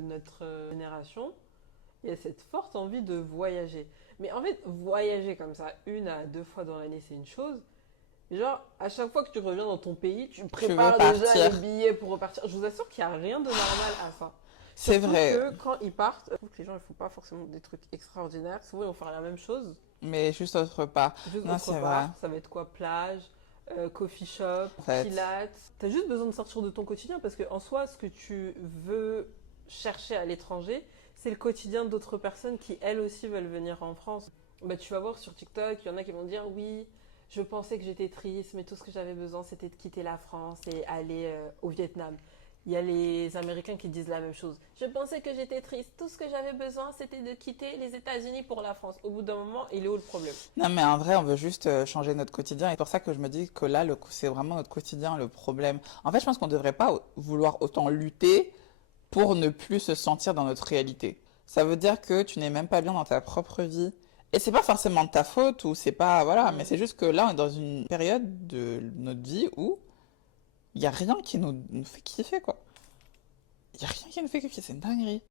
notre génération, il y a cette forte envie de voyager. Mais en fait, voyager comme ça, 1 à 2 fois dans l'année, c'est une chose. Genre, à chaque fois que tu reviens dans ton pays, tu Tu veux prépares déjà les partir. billets pour repartir. Je vous assure qu'il n'y a rien de normal à ça. C'est Surtout vrai, que quand ils partent, je trouve que les gens ne font pas forcément des trucs extraordinaires. Souvent, ils vont faire la même chose, mais juste autre part. juste Non, autre c'est vrai. part. Ça va être quoi? Plage, coffee shop, En fait, pilates. T'as juste besoin de sortir de ton quotidien parce qu'en soi, ce que tu veux chercher à l'étranger, c'est le quotidien d'autres personnes qui, elles aussi, veulent venir en France. Bah, tu vas voir sur TikTok, il y en a qui vont dire oui, je pensais que j'étais triste, mais tout ce que j'avais besoin, c'était de quitter la France et aller au Vietnam. Il y a les Américains qui disent la même chose. Je pensais que j'étais triste. Tout ce que j'avais besoin, c'était de quitter les États-Unis pour la France. Au bout d'un moment, il est où le problème? non, mais en vrai, on veut juste changer notre quotidien. Et c'est pour ça que je me dis que là, c'est vraiment notre quotidien le problème. En fait, je pense qu'on ne devrait pas vouloir autant lutter pour ne plus se sentir dans notre réalité. Ça veut dire que tu n'es même pas bien dans ta propre vie. Et c'est pas forcément de ta faute ou c'est pas, voilà, mais Mm. c'est juste que là, on est dans une période de notre vie où il y a rien qui nous fait kiffer, quoi. Il y a rien qui nous fait kiffer, c'est une dinguerie.